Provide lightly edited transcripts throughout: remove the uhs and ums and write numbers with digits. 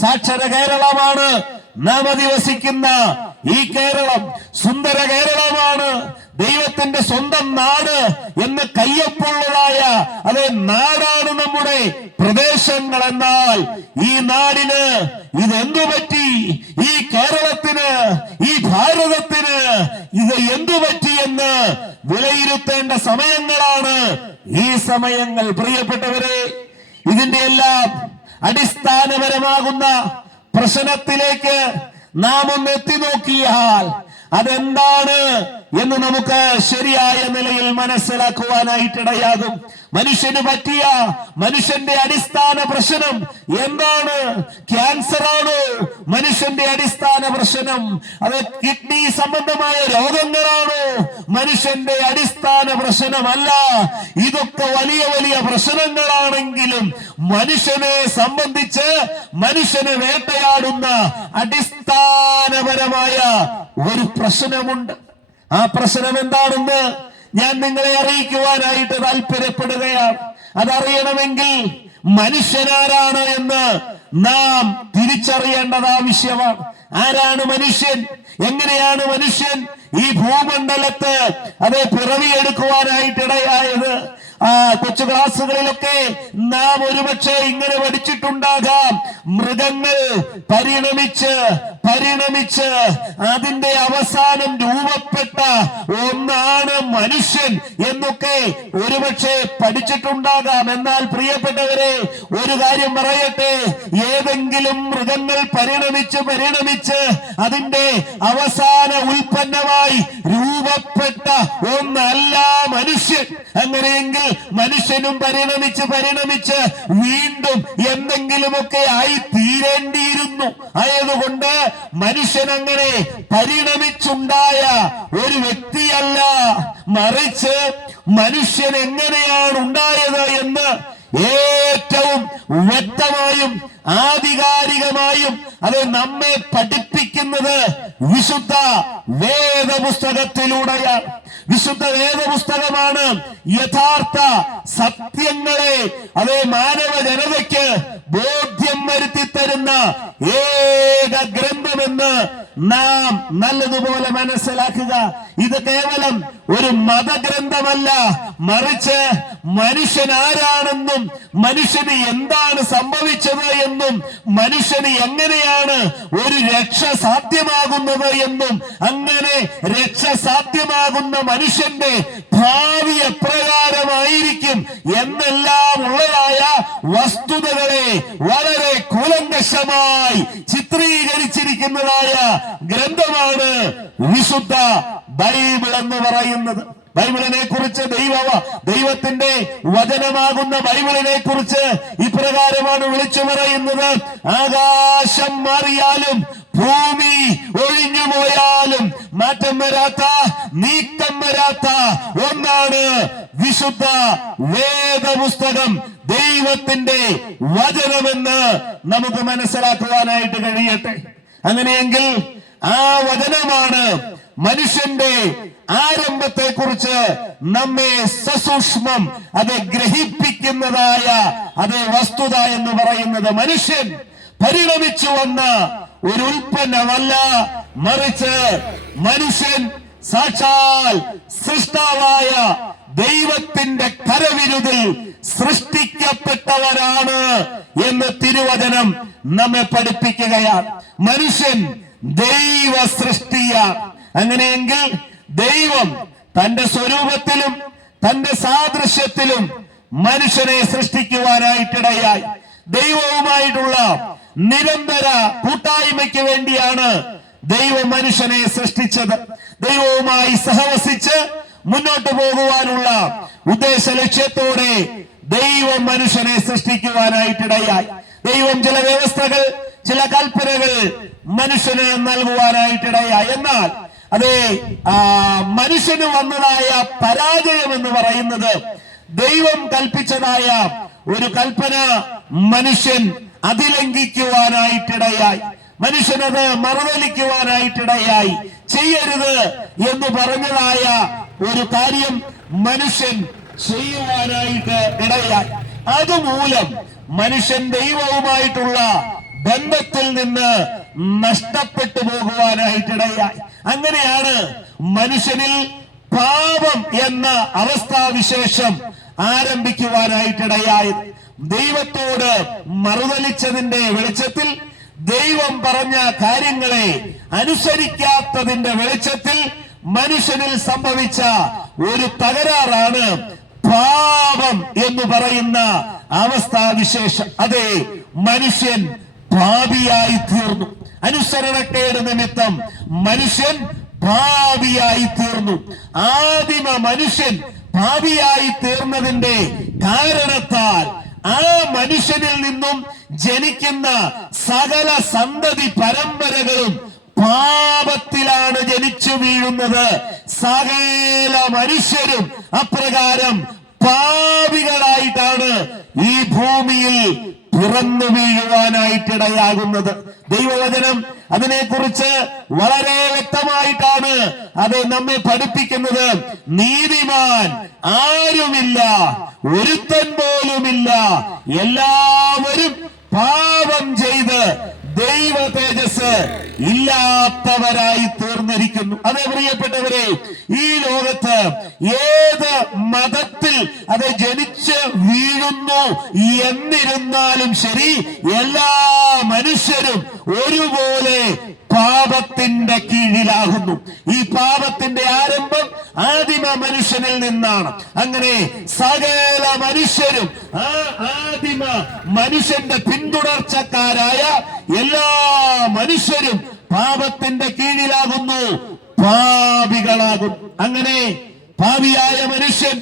സാക്ഷര കേരളമാണ് നാം അധിവസിക്കുന്ന ഈ കേരളം. സുന്ദര കേരളമാണ്, ദൈവത്തിന്റെ സ്വന്തം നാട് എന്ന് കയ്യൊപ്പുള്ളതായ അതേ നാടാണ് നമ്മുടെ പ്രദേശങ്ങൾ. എന്നാൽ ഈ നാടിന് ഇതെന്തു പറ്റി? ഈ കേരളത്തിന്, ഈ ഭാരതത്തിന് ഇത് എന്തു പറ്റിയെന്ന് വിലയിരുത്തേണ്ട സമയങ്ങളാണ് ഈ സമയങ്ങൾ. പ്രിയപ്പെട്ടവരെ, ഇതിന്റെ എല്ലാം അടിസ്ഥാനപരമാകുന്ന പ്രശ്നത്തിലേക്ക് നാം ഒന്ന് എത്തി നോക്കിയാൽ അതെന്താണ് എന്ന് നമുക്ക് ശരിയായ നിലയിൽ മനസ്സിലാക്കുവാനായിട്ടിടയാകും. മനുഷ്യന് പറ്റിയ മനുഷ്യന്റെ അടിസ്ഥാന പ്രശ്നം എന്താണ്? ക്യാൻസർ ആണ് മനുഷ്യന്റെ അടിസ്ഥാന പ്രശ്നം. അത് കിഡ്നി സംബന്ധമായ രോഗങ്ങളാണ് മനുഷ്യന്റെ അടിസ്ഥാന പ്രശ്നമല്ല. ഇതൊക്കെ വലിയ വലിയ പ്രശ്നങ്ങളാണെങ്കിലും മനുഷ്യനെ സംബന്ധിച്ച് മനുഷ്യനെ വേട്ടയാടുന്ന അടിസ്ഥാനപരമായ ഒരു പ്രശ്നമുണ്ട്. ആ പ്രശ്നം എന്താണെന്ന് ഞാൻ നിങ്ങളെ അറിയിക്കുവാനായിട്ട് താല്പര്യപ്പെടുകയാണ്. അതറിയണമെങ്കിൽ മനുഷ്യനാരാണ് എന്ന് നാം തിരിച്ചറിയേണ്ടത് ആവശ്യമാണ്. ആരാണ് മനുഷ്യൻ? എങ്ങനെയാണ് മനുഷ്യൻ ഈ ഭൂമണ്ഡലത്ത് അത് പിറവിയെടുക്കുവാനായിട്ടിടയായത്? കൊച്ചു ക്ലാസ്സുകളിലൊക്കെ നാം ഒരുപക്ഷെ ഇങ്ങനെ പഠിച്ചിട്ടുണ്ടാകാം. മൃഗങ്ങൾ പരിണമിച്ച് അതിന്റെ അവസാനം രൂപപ്പെട്ട ഒന്നാണ് മനുഷ്യൻ എന്നൊക്കെ ഒരുപക്ഷെ പഠിച്ചിട്ടുണ്ടാകാം. എന്നാൽ പ്രിയപ്പെട്ടവരെ, ഒരു കാര്യം പറയട്ടെ, ഏതെങ്കിലും മൃഗങ്ങൾ പരിണമിച്ച് അതിന്റെ അവസാന ഉൽപ്പന്നമായി രൂപപ്പെട്ട ഒന്നല്ല മനുഷ്യൻ. അങ്ങനെയെങ്കിൽ മനുഷ്യനും പരിണമിച്ച് വീണ്ടും എന്തെങ്കിലുമൊക്കെ ആയി തീരേണ്ടിയിരുന്നു. ആയതുകൊണ്ട് മനുഷ്യൻ അങ്ങനെ പരിണമിച്ചുണ്ടായ ഒരു വ്യക്തിയല്ല, മറിച്ച് മനുഷ്യൻ എങ്ങനെയാണ് ഉണ്ടായത് എന്ന് ഏറ്റവും വ്യക്തമായും ആധികാരികമായും അത് നമ്മെ പഠിപ്പിക്കുന്നത് വിശുദ്ധ വേദപുസ്തകത്തിലൂടെയാണ്. വിശുദ്ധ വേദപുസ്തകമാണ് യഥാർത്ഥ സത്യങ്ങളെ അതേ മാനവ ജനതയ്ക്ക് ബോധ്യം വരുത്തി തരുന്ന ഏക ഗ്രന്ഥമെന്ന് നാം നല്ലതുപോലെ മനസ്സിലാക്കുക. ഇത് കേവലം ഒരു മതഗ്രന്ഥമല്ല, മറിച്ച് മനുഷ്യൻ ആരാണെന്നും മനുഷ്യന് എന്താണ് സംഭവിച്ചത് എന്നും മനുഷ്യന് എങ്ങനെയാണ് ഒരു രക്ഷ സാധ്യമാകുന്നത് എന്നും അങ്ങനെ രക്ഷ സാധ്യമാകുന്ന മനുഷ്യന്റെ ഭാവി എപ്രകാരമായിരിക്കും എന്നെല്ലാം ഉള്ളതായ വസ്തുതകളെ വളരെ കൂലങ്കഷമായി ചിത്രീകരിച്ചിരിക്കുന്നതായ ഗ്രന്ഥമാണ് വിശുദ്ധ ബൈബിൾ എന്ന് പറയുന്നത്. ബൈബിളിനെ കുറിച്ച് ദൈവത്തിന്റെ വചനമാകുന്ന ബൈബിളിനെ കുറിച്ച് ഇപ്രകാരമാണ് വിളിച്ചു പറയുന്നത്: ആകാശം മാറിയാലും ഭൂമി ഒഴിഞ്ഞു പോയാലും മാറ്റം വരാത്ത, നീക്കം വരാത്ത ഒന്നാണ് വിശുദ്ധ വേദപുസ്തകം, ദൈവത്തിന്റെ വചനമെന്ന് നമുക്ക് മനസ്സിലാക്കുവാനായിട്ട് കഴിയട്ടെ. അങ്ങനെയെങ്കിൽ ആ വചനമാണ് മനുഷ്യന്റെ ആരംഭത്തെ കുറിച്ച് നമ്മെ സസൂക്ഷ്മം അത് ഗ്രഹിപ്പിക്കുന്നതായ അതേ വസ്തുത എന്ന് പറയുന്നത്. മനുഷ്യൻ പരിണമിച്ചു വന്ന ഒരു ഉൽപ്പന്നമല്ല, മറിച്ച് മനുഷ്യൻ സാക്ഷാൽ സൃഷ്ടാവായ ദൈവത്തിന്റെ കരവിരുതിൽ സൃഷ്ടിക്കപ്പെട്ടവരാണ് എന്ന് തിരുവചനം നമ്മെ പഠിപ്പിക്കുകയാണ്. മനുഷ്യൻ ദൈവ സൃഷ്ടിയാണ്. അങ്ങനെയെങ്കിൽ ദൈവം തന്റെ സ്വരൂപത്തിലും തന്റെ സാദൃശ്യത്തിലും മനുഷ്യനെ സൃഷ്ടിക്കുവാനായിട്ടിടയായി. ദൈവവുമായിട്ടുള്ള നിരന്തര കൂട്ടായ്മയ്ക്ക് വേണ്ടിയാണ് ദൈവം മനുഷ്യനെ സൃഷ്ടിച്ചത്. ദൈവവുമായി സഹവസിച്ച് മുന്നോട്ട് പോകുവാനുള്ള ഉദ്ദേശ ലക്ഷ്യത്തോടെ ദൈവം മനുഷ്യനെ സൃഷ്ടിക്കുവാനായിട്ടിടയായി. ദൈവം ചില വ്യവസ്ഥകൾ, ചില കൽപ്പനകൾ മനുഷ്യന് നൽകുവാനായിട്ടിടയായി. എന്നാൽ അതേ മനുഷ്യന് വന്നതായ പരാജയം എന്ന് പറയുന്നത് ദൈവം കൽപ്പിച്ചതായ ഒരു കൽപ്പന മനുഷ്യൻ അതിലംഘിക്കുവാനായിട്ടിടയായി. മനുഷ്യനത് മറുതലിക്കുവാനായിട്ടിടയായി. ചെയ്യരുത് എന്ന് പറഞ്ഞതായ ഒരു കാര്യം മനുഷ്യൻ ചെയ്യുവാനായിട്ട് ഇടയായി. അതുമൂലം മനുഷ്യൻ ദൈവവുമായിട്ടുള്ള ബന്ധത്തിൽ നിന്ന് നഷ്ടപ്പെട്ടു പോകുവാനായിട്ടിടയായി. അങ്ങനെയാണ് മനുഷ്യനിൽ പാപം എന്ന അവസ്ഥാവിശേഷം ആരംഭിക്കുവാനായിട്ടിടയായത്. ദൈവത്തോട് മറുതലിച്ചതിന്റെ വെളിച്ചത്തിൽ, ദൈവം പറഞ്ഞ കാര്യങ്ങളെ അനുസരിക്കാത്തതിന്റെ വെളിച്ചത്തിൽ മനുഷ്യനിൽ സംഭവിച്ച ഒരു തകരാറാണ് പാപം എന്ന് പറയുന്ന അവസ്ഥാവിശേഷം. അതെ, മനുഷ്യൻ പാപിയായി തീർന്നു. അനുസരണക്കേട് നിമിത്തം മനുഷ്യൻ പാപിയായി തീർന്നു. ആദിമ മനുഷ്യൻ പാപിയായി തീർന്നതിന്റെ കാരണത്താൽ ആ മനുഷ്യനിൽ നിന്നും ജനിക്കുന്ന സകല സന്തതി പരമ്പരകളും പാപത്തിലാണ് ജനിച്ചു വീഴുന്നത്. സകല മനുഷ്യരും അപ്രകാരം പാപികളായിട്ടാണ് ഈ ഭൂമിയിൽ പിറന്നു വീഴുവാനായിട്ടിടയാകുന്നത്. ദൈവവചനം അതിനെക്കുറിച്ച് വളരെ വ്യക്തമായിട്ടാണ് അത് നമ്മെ പഠിപ്പിക്കുന്നത്. നീതിമാൻ ആരുമില്ല, ഒരുത്തൻ പോലുമില്ല, എല്ലാവരും പാപം ചെയ്ത് ദൈവ തേജസ് ഇല്ലാത്തവരായി തീർന്നിരിക്കുന്നു. അതേ പ്രിയപ്പെട്ടവരെ, ഈ ലോകത്ത് ഏത് മതത്തിൽ അത് ജനിച്ച് വീഴുന്നു എന്നിരുന്നാലും ശരി, എല്ലാ മനുഷ്യരും ഒരുപോലെ പാപത്തിന്റെ കീഴിലാകുന്നു. ഈ പാപത്തിന്റെ ആരംഭം ആദിമ മനുഷ്യനിൽ നിന്നാണ്. അങ്ങനെ സകല മനുഷ്യരും ആ ആദിമ മനുഷ്യന്റെ പിന്തുടർച്ചക്കാരായ എല്ലാ മനുഷ്യരും പാപത്തിന്റെ കീഴിലാകുന്നു, പാപികളാകും. അങ്ങനെ പാപിയായ മനുഷ്യൻ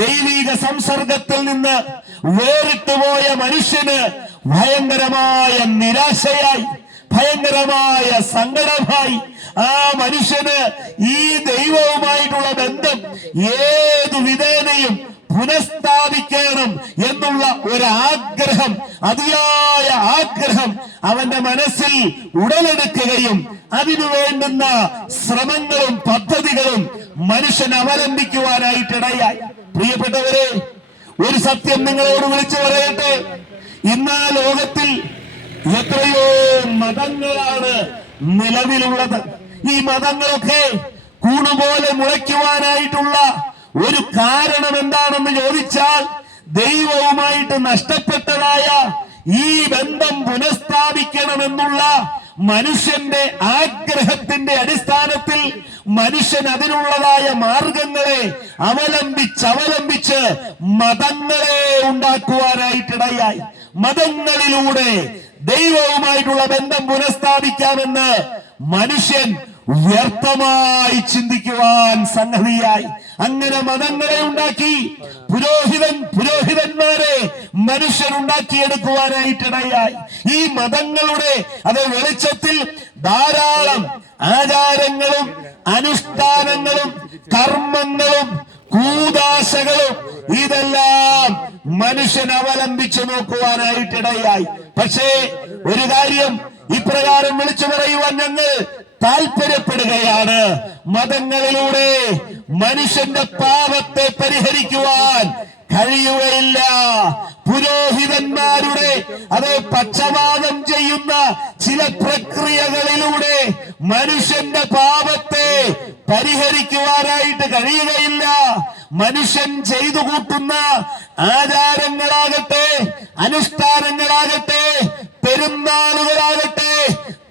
ദൈവിക സംസർഗത്തിൽ നിന്ന് വേറിട്ടുപോയ മനുഷ്യന് ഭയങ്കരമായ നിരാശയായി, ഭയങ്കരമായ സങ്കടമായി. ആ മനുഷ്യന് ഈ ദൈവവുമായിട്ടുള്ള ബന്ധം ഏതു വിധേനയും പുനഃസ്ഥാപിക്കണം എന്നുള്ള ഒരാഗ്രഹം, അതിയായ ആഗ്രഹം അവന്റെ മനസ്സിൽ ഉടലെടുക്കുകയും അതിനു വേണ്ടുന്ന ശ്രമങ്ങളും പദ്ധതികളും മനുഷ്യൻ അവലംബിക്കുവാനായിട്ടിടയായി. പ്രിയപ്പെട്ടവരെ, ഒരു സത്യം നിങ്ങളോട് വിളിച്ചു പറയട്ടെ. ഇന്ന് ലോകത്തിൽ എത്രയോ മതങ്ങളാണ് നിലവിലുള്ളത്. ഈ മതങ്ങളൊക്കെ കൂണുപോലെ മുളയ്ക്കുവാനായിട്ടുള്ള ഒരു കാരണം എന്താണെന്ന് ചോദിച്ചാൽ, ദൈവവുമായിട്ട് നഷ്ടപ്പെട്ടതായ ഈ ബന്ധം പുനഃസ്ഥാപിക്കണമെന്നുള്ള മനുഷ്യന്റെ ആഗ്രഹത്തിന്റെ അടിസ്ഥാനത്തിൽ മനുഷ്യൻ അതിനുള്ളതായ മാർഗങ്ങളെ അവലംബിച്ച് മതങ്ങളെ ഉണ്ടാക്കുവാനായിട്ടിടയായി. മതങ്ങളിലൂടെ ദൈവവുമായിട്ടുള്ള ബന്ധം പുനഃസ്ഥാപിക്കാമെന്ന് മനുഷ്യൻ വ്യർത്ഥമായി ചിന്തിക്കുവാൻ സംഗതിയായി. അങ്ങനെ മതങ്ങളെ ഉണ്ടാക്കി പുരോഹിതന്മാരെ മനുഷ്യൻ ഉണ്ടാക്കിയെടുക്കുവാനായിട്ടിടയായി. ഈ മതങ്ങളുടെ വെളിച്ചത്തിൽ ധാരാളം ആചാരങ്ങളും അനുഷ്ഠാനങ്ങളും കർമ്മങ്ങളും കൂദാശകളും ഇതെല്ലാം മനുഷ്യൻ അവലംബിച്ചു നോക്കുവാനായിട്ടിടയായി. പക്ഷേ ഒരു കാര്യം ഇപ്രകാരം വിളിച്ചു പറയുവാൻ ഞങ്ങൾ താല്പര്യപ്പെടുകയാണ്. മതങ്ങളിലൂടെ മനുഷ്യന്റെ പാപത്തെ പരിഹരിക്കുവാൻ കഴിയുകയില്ല. പുരോഹിതന്മാരുടെ പക്ഷപാതം ചെയ്യുന്ന ചില പ്രക്രിയകളിലൂടെ മനുഷ്യന്റെ പാപത്തെ പരിഹരിക്കുവാനായിട്ട് കഴിയുകയില്ല. മനുഷ്യൻ ചെയ്തു കൂട്ടുന്ന ആചാരങ്ങളാകട്ടെ, അനുഷ്ഠാനങ്ങളാകട്ടെ, പെരുന്നാളുകളാകട്ടെ,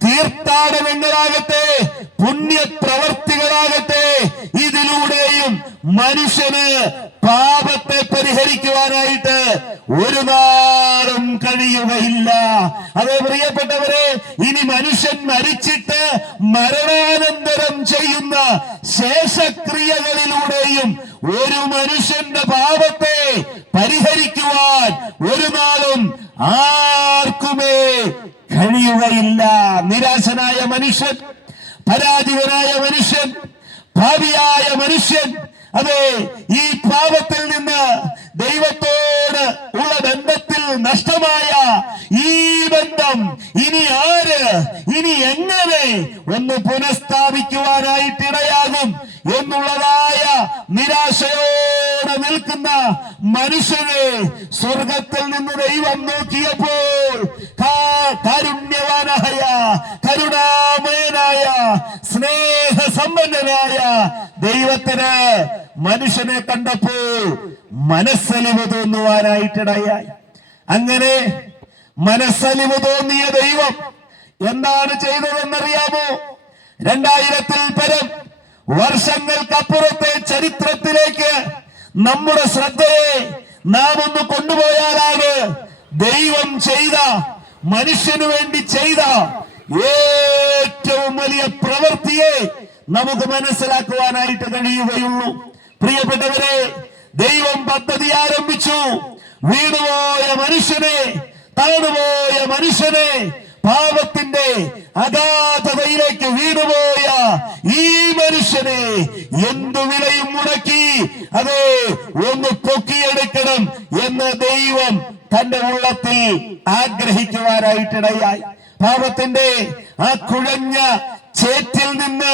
തീർത്ഥാടനങ്ങളാകട്ടെ, പുണ്യപ്രവർത്തികളാകട്ടെ, ഇതിലൂടെയും മനുഷ്യന് പാപത്തെ പരിഹരിക്കുവാനായിട്ട് ഒരു നാളും കഴിയുകയില്ല. അതേ പ്രിയപ്പെട്ടവരെ, ഇനി മനുഷ്യൻ മരിച്ചിട്ട് മരണാനന്തരം ചെയ്യുന്ന ശേഷക്രിയകളിലൂടെയും ഒരു മനുഷ്യന്റെ പാപത്തെ പരിഹരിക്കുവാൻ ഒരു നാളും ആർക്കുമേ കഴിയുകയില്ല. നിരാശനായ മനുഷ്യൻ, പരാജിതനായ മനുഷ്യൻ, ഭാവിയായ മനുഷ്യൻ, അതെ, ഈ പാപത്തിൽ നിന്ന് ദൈവത്തോട് ഉള്ള ബന്ധത്തിൽ നഷ്ടമായ ഈ ബന്ധം ഇനി എങ്ങനെ ഒന്ന് പുനഃസ്ഥാപിക്കുവാനായിട്ടിടയാകും എന്നുള്ളതായ നിരാശയോടെ നിൽക്കുന്ന മനുഷ്യനെ സ്വർഗത്തിൽ നിന്ന് ദൈവം നോക്കിയപ്പോൾ കാരുണ്യവാനായ, കരുണാമയനായ, സ്നേഹസമ്പന്നനായ ദൈവത്തിന് മനുഷ്യനെ കണ്ടപ്പോൾ മനസ്സലിവ് തോന്നുവാനായിട്ടിടയായി. അങ്ങനെ മനസ്സലിവ് തോന്നിയ ദൈവം എന്താണ് ചെയ്തതെന്നറിയാമോ? 2000-ൽ പരം വർഷങ്ങൾക്കപ്പുറത്തെ ചരിത്രത്തിലേക്ക് നമ്മുടെ ശ്രദ്ധയെ നാം ഒന്ന് കൊണ്ടുപോയാലാണ് ദൈവം ചെയ്ത, മനുഷ്യന് വേണ്ടി ചെയ്ത ഏറ്റവും വലിയ പ്രവൃത്തിയെ നമുക്ക് മനസ്സിലാക്കുവാനായിട്ട് കഴിയുകയുള്ളൂ. പ്രിയപ്പെട്ടവരെ, ദൈവം പദ്ധതി ആരംഭിച്ചു. വീണുപോയ മനുഷ്യനെ, താണുപോയ മനുഷ്യനെ, പാപത്തിന്റെ അഗാധതയിലേക്ക് വീണുപോയ ഈ മനുഷ്യനെ എന്തു വിലയും മുടക്കി അത് ഒന്ന് പൊക്കിയെടുക്കണം എന്ന് ദൈവം തന്റെ ഉള്ളത്തിൽ ആഗ്രഹിക്കുവാനായിട്ടിടയായി. പാപത്തിന്റെ ആ കുഴഞ്ഞ ചേറ്റിൽ നിന്ന്